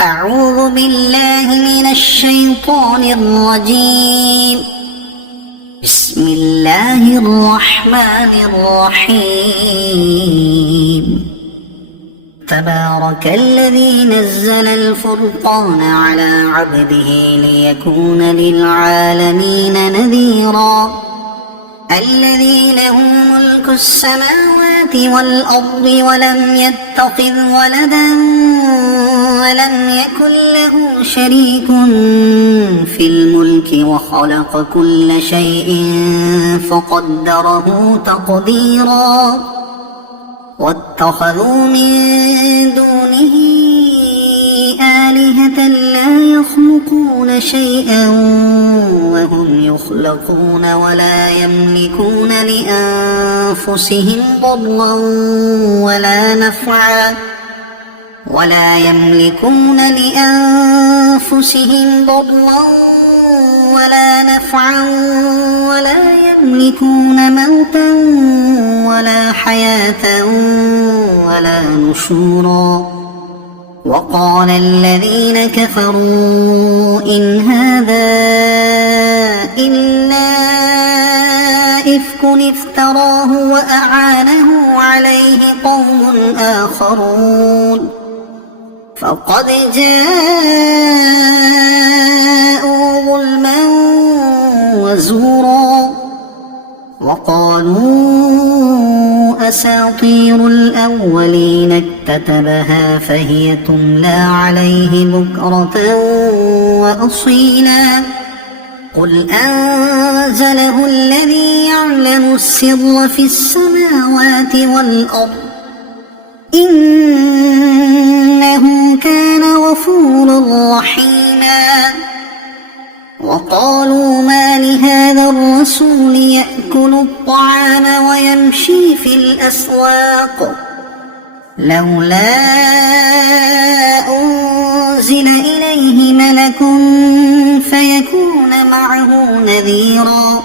أعوذ بالله من الشيطان الرجيم. بسم الله الرحمن الرحيم. تبارك الذي نزل الفرقان على عبده ليكون للعالمين نذيرا. الذي له ملك السماوات والأرض ولم يتخذ ولدا ولم يكن له شريك في الملك وخلق كل شيء فقدره تقديرا. واتخذوا من دونه آلهة لا يخلقون شيئا وهم يخلقون ولا يملكون لأنفسهم ضرا ولا نفعا ولا يملكون موتا ولا حياة ولا نشورا. وقال الذين كفروا إن هذا إلا إفك افتراه وأعانه عليه قوم آخرون فقد جاءوا ظلما وزورا. وقالوا أساطير الأولين اكتتبها فهي تملى عليه بكرة وأصيلا. قل أنزله الذي يعلم السر في السماوات والأرض إنه كان غفورا رحيما. وقالوا ما لهذا الرسول يأكل الطعام ويمشي في الأسواق لولا أنزل إليه ملك فيكون معه نذيرا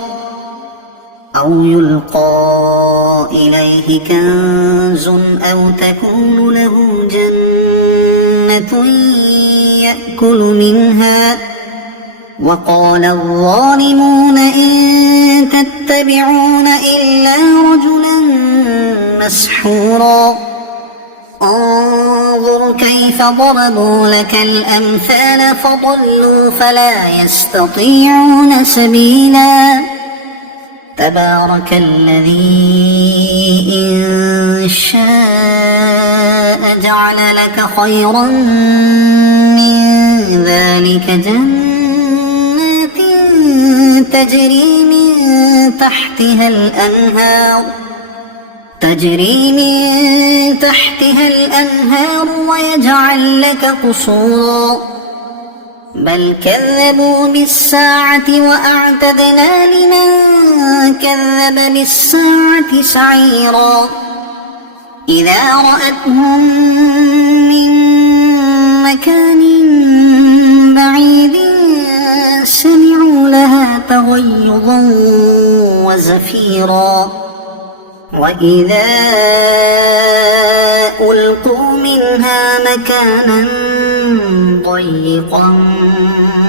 أو يلقى إليه كنز أو تكون له جنة يأكل منها. وقال الظالمون إن تتبعون إلا رجلا مسحورا. انظر كيف ضربوا لك الأمثال فضلوا فلا يستطيعون سبيلا. تبارك الذي إن شاء جعل لك خيرا من ذلك جنات تجري من تحتها الأنهار ويجعل لك قصورا. بل كذبوا بالساعة وأعتدنا لمن كذب بالساعة سعيرا. إذا رأتهم من مكان بعيد سمعوا لها تغيظا وزفيرا. وإذا ألقوا منها مكانا ضيقا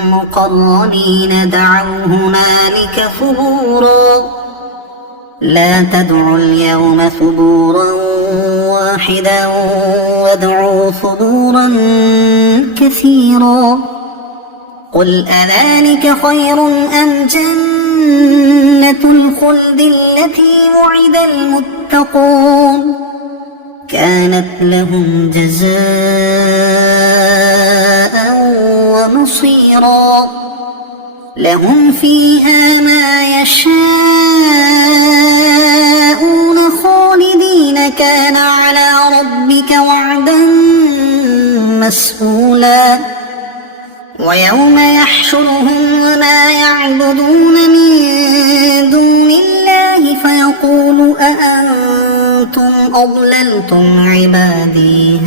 مقرنين دعوا هنالك ثبورا. لا تدعوا اليوم ثبورا واحدا وادعوا ثبورا كثيرا. قل أذلك خير أم جنة الخلد التي وعد المتقون كانت لهم جزاء ومصيرا. لهم فيها ما يشاءون خالدين كان على ربك وعدا مسئولا. ويوم يحشرهم وما يعبدون من دون الله فيقول أأنتم أضللتم عبادي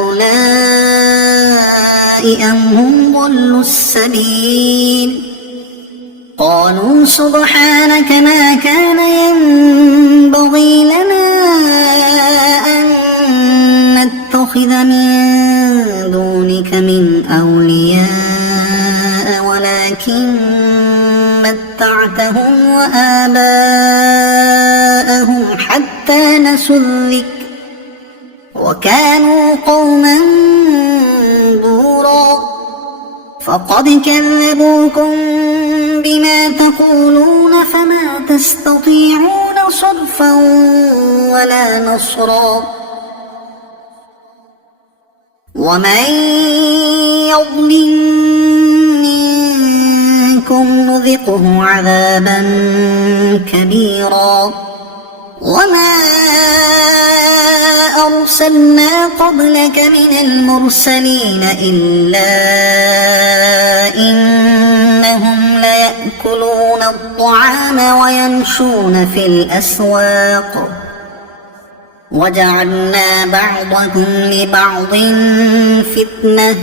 هؤلاء أم هم ضلوا السبيل. قالوا سبحانك ما كان ينبغي لنا أن نتخذ من دونك من أولياء ولكن متعتهم وآباءهم حتى نسوا الذكر وكانوا قوما بورا فقد كذبوكم بما تقولون فما تستطيعون صرفا ولا نصرا ومن يظلم منكم نذقه عذابا كبيرا وما أرسلنا قبلك من المرسلين إلا إنهم ليأكلون الطعام ويمشون في الأسواق وجعلنا بعضكم لبعض فتنة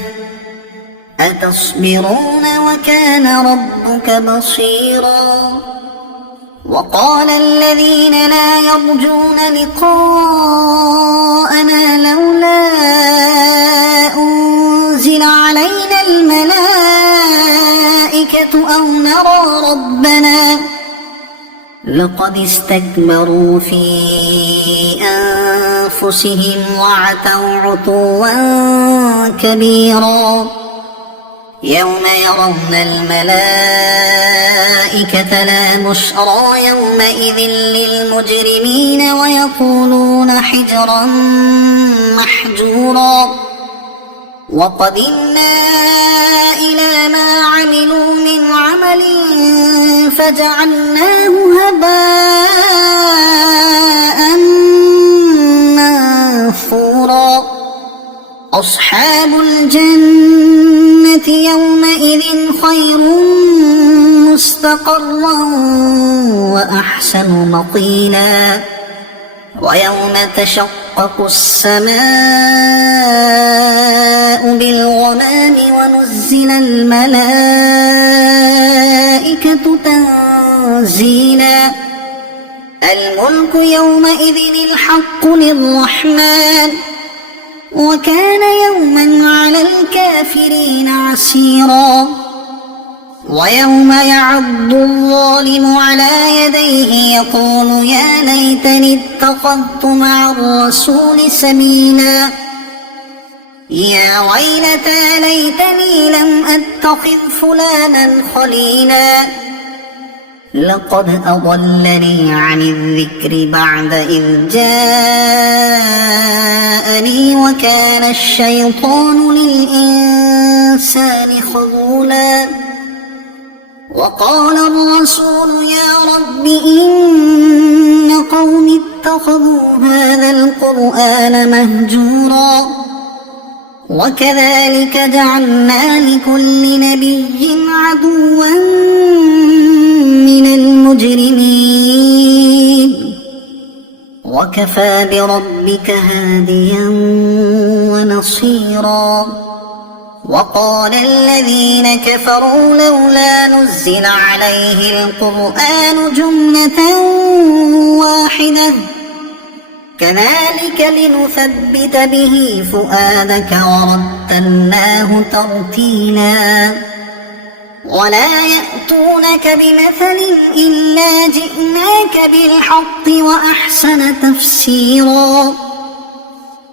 أتصبرون وكان ربك بصيرا وقال الذين لا يرجون لقاءنا لولا أنزل علينا الملائكة أو نرى ربنا لقد استكبروا في أنفسهم وعتوا عتوا كبيرا يوم يرون الملائكة لا بشرى يومئذ للمجرمين ويقولون حجرا محجورا وقدمنا إلى ما عملوا من عمل فجعلناه هباء منثورا أصحاب الجنة يومئذ خير مستقرا وأحسن مقيلا ويوم تشقق السماء بالغمام ونزل الملائكة تنزيلا الملك يومئذ الحق للرحمن وكان يوما على الكافرين عسيرا ويوم يعض الظالم على يديه يقول يا ليتني اتخذت مع الرسول سبيلا يا ويلتى ليتني لم أتخذ فلانا خليلا لقد أضلني عن الذكر بعد إذ جاءني وكان الشيطان للإنسان خذولا وقال الرسول يا رب إن قوم اتخذوا هذا القرآن مهجورا وكذلك جعلنا لكل نبي عدوا من المجرمين وكفى بربك هاديا ونصيرا وقال الذين كفروا لولا نزل عليه القرآن جملة واحدة كذلك لنثبت به فؤادك ورتلناه ترتيلا ولا يأتونك بمثل إلا جئناك بالحق وأحسن تفسيرا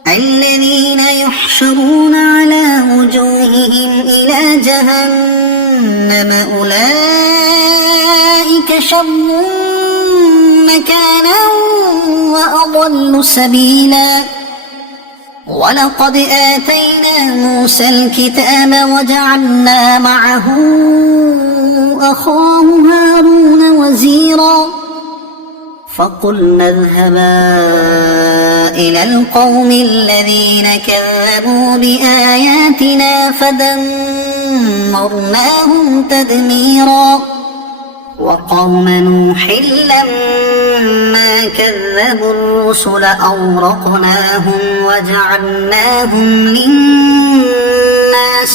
الذين يحشرون على وجوههم إلى جهنم أولئك شر مكانا وأضل سبيلا ولقد آتينا موسى الكتاب وجعلنا معه أخاه هارون وزيرا فقلنا اذهبا إلى القوم الذين كذبوا بآياتنا فدمرناهم تدميرا وقوم نوح لما كذبوا الرسل أغرقناهم وجعلناهم للناس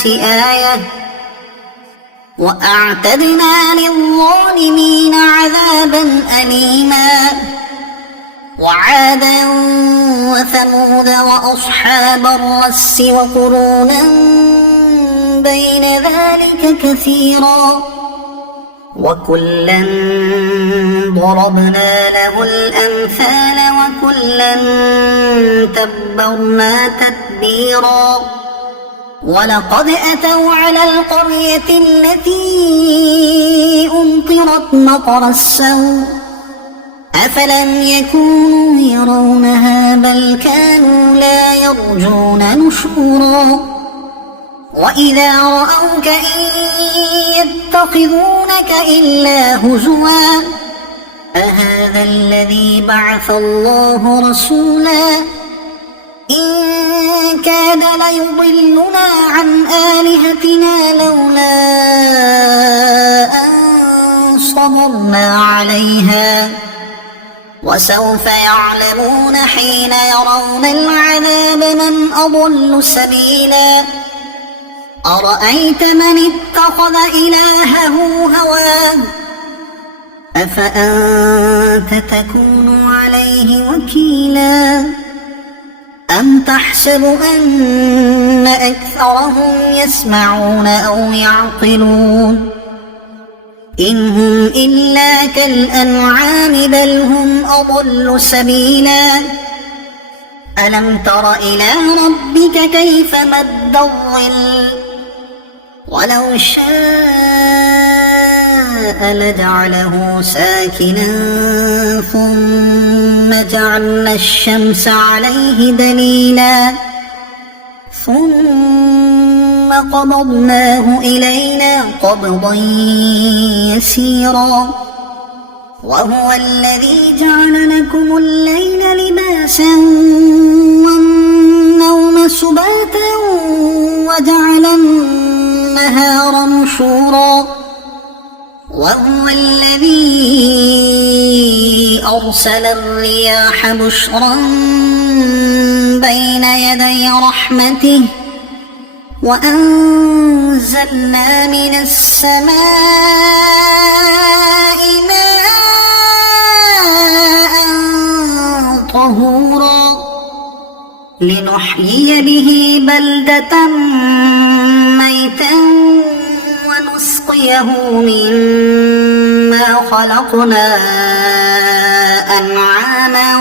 آية وأعتدنا للظالمين عذابا أليما وعادا وثمود وأصحاب الرس وقرونا بين ذلك كثيرا وكلا ضربنا له الأمثال وكلا تبرنا تتبيرا ولقد أتوا على القرية التي أمطرت مطر السوء أفلم يكونوا يرونها بل كانوا لا يرجون نشورا وإذا رأوك إن يتخذونك إلا هزوا أهذا الذي بعث الله رسولا إن كاد ليضلنا عن آلهتنا لولا أن صبرنا عليها وسوف يعلمون حين يرون العذاب من أضل سبيلا أرأيت من اتخذ إلهه هواه أفأنت تكون عليه وكيلا أم تحسب أن أكثرهم يسمعون أو يعقلون إن هم إلا كالأنعام بل هم أضل سبيلا ألم تر إلى ربك كيف مد الظل ولو شاء لجعله ساكنا ثم جعلنا الشمس عليه دليلا ثم قبضناه إلينا قبضا يسيرا وهو الذي جعل لكم الليل لباسا والنوم سباتا وجعل النهار نشورا وهو الذي أرسل الرياح بشرا بين يدي رحمته وأنزلنا من السماء ماء طهورا لنحيي به بلدة ميتا ونسقيه مما خلقنا أنعاما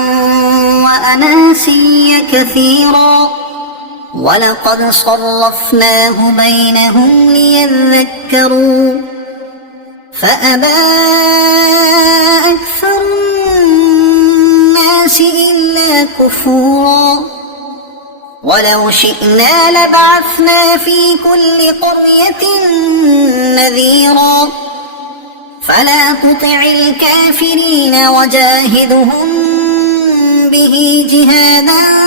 وأناسيا كثيرا ولقد صرفناه بينهم ليذكروا فأبى أكثر الناس إلا كفورا ولو شئنا لبعثنا في كل قرية نذيرا فلا تطع الكافرين وجاهدهم به جهادا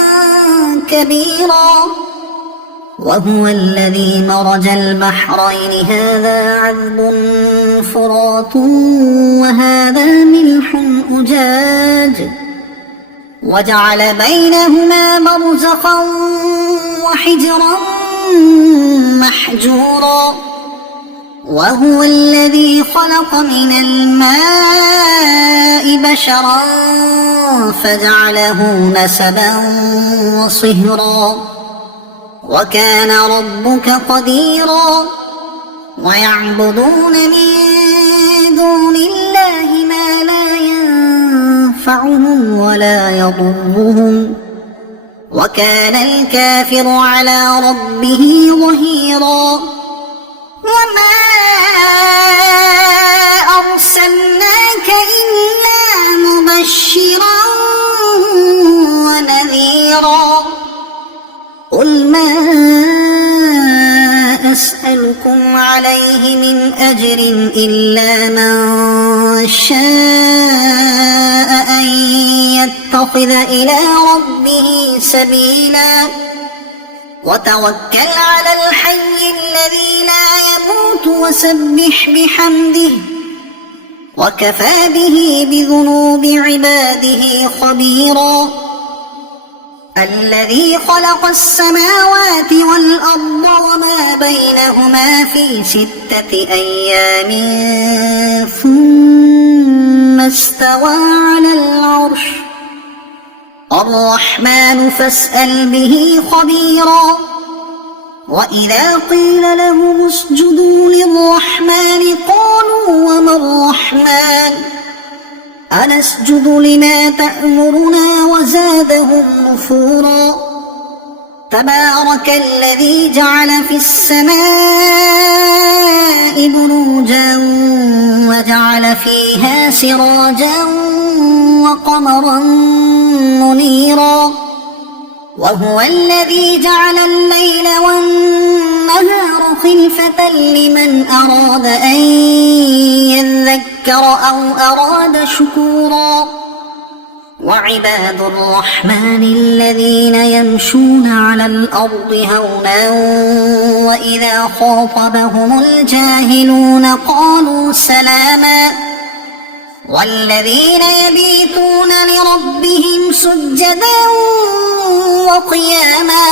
كبيرا وهو الذي مرج البحرين هذا عذب فرات وهذا ملح أجاج وجعل بينهما برزخا وحجرا محجورا وهو الذي خلق من الماء بشرا فجعله نسبا وصهرا وكان ربك قديرا ويعبدون من دون الله ما لا ينفعهم ولا يضرهم وكان الكافر على ربه ظهيرا وما أرسلناك إلا مبشرا ونذيرا قل ما أسألكم عليه من أجر إلا من شاء أن يتخذ إلى ربه سبيلا وتوكل على الحي الذي لا يموت وسبح بحمده وكفى به بذنوب عباده خبيرا الذي خلق السماوات والأرض وما بينهما في 6 أيام ثم استوى على العرش الرحمن فاسأل به خبيرا وإذا قيل لهم اسجدوا للرحمن قالوا وما الرحمن أنسجد لما تأمرنا وزادهم نفورا تبارك الذي جعل في السماء بروجا وجعل فيها سراجا وقمرا منيرا وهو الذي جعل الليل والنهار خلفة لمن أراد أن يذكر أو أراد شكورا وعباد الرحمن الذين يمشون على الأرض هونا وإذا خاطبهم الجاهلون قالوا سلاما والذين يبيتون لربهم سجدا وقياما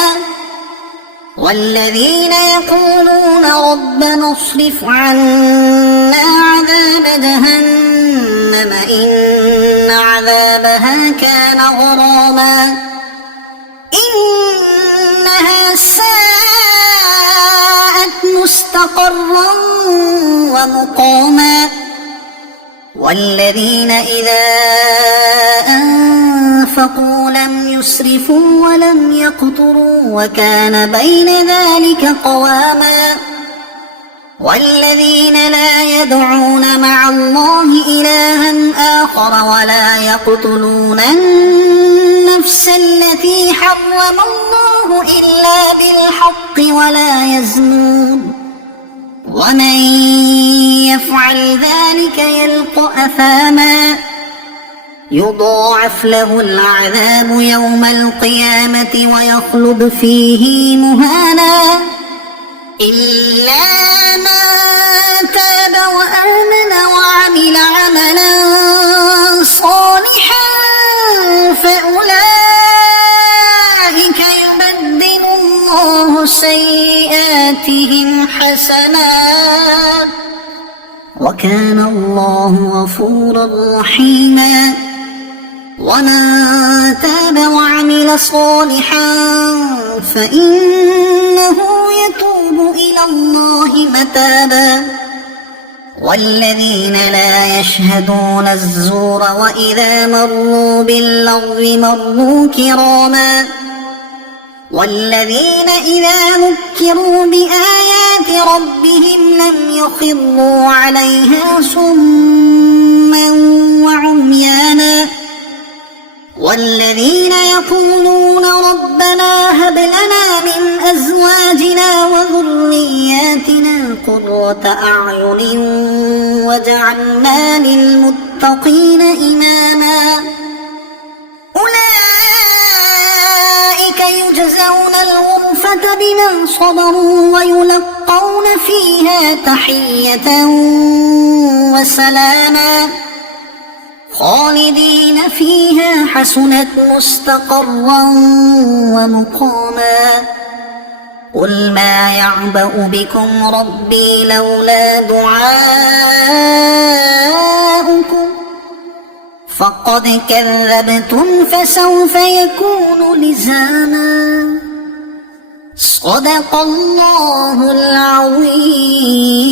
والذين يقولون ربنا اصرف عنا عذاب جهنم إن عذابها كان غراما إنها ساءت مستقرا ومقاما والذين إذا أنفقوا لم يسرفوا ولم يقتروا وكان بين ذلك قواما والذين لا يدعون مع الله إلها آخر ولا يقتلون النفس التي حرم الله إلا بالحق ولا يزنون ومن يفعل ذلك يلقى أثاما يضاعف له العذاب يوم القيامة ويخلد فيه مهانا إلا من تاب وآمن وعمل عملا صالحا فأولئك يبدل الله سيئاتهم حسنات وكان الله غفورا رحيما ومن تاب وعمل صالحا فإنه يتوب إلى الله متابا والذين لا يشهدون الزور وإذا مروا باللغو مروا كراما والذين إذا ذكروا بآيات ربهم لم يخروا عليها صما وعميانا والذين يقولون ربنا هب لنا من أزواجنا وذرياتنا قرة أعين وجعلنا للمتقين إماما أولئك يجزون الغرفة بما صبروا ويلقون فيها تحية وسلاما خالدين فيها حسنت مستقرا ومقاما قل ما يعبأ بكم ربي لولا دعاؤكم فقد كذبتم فسوف يكون لزاما صدق الله العظيم.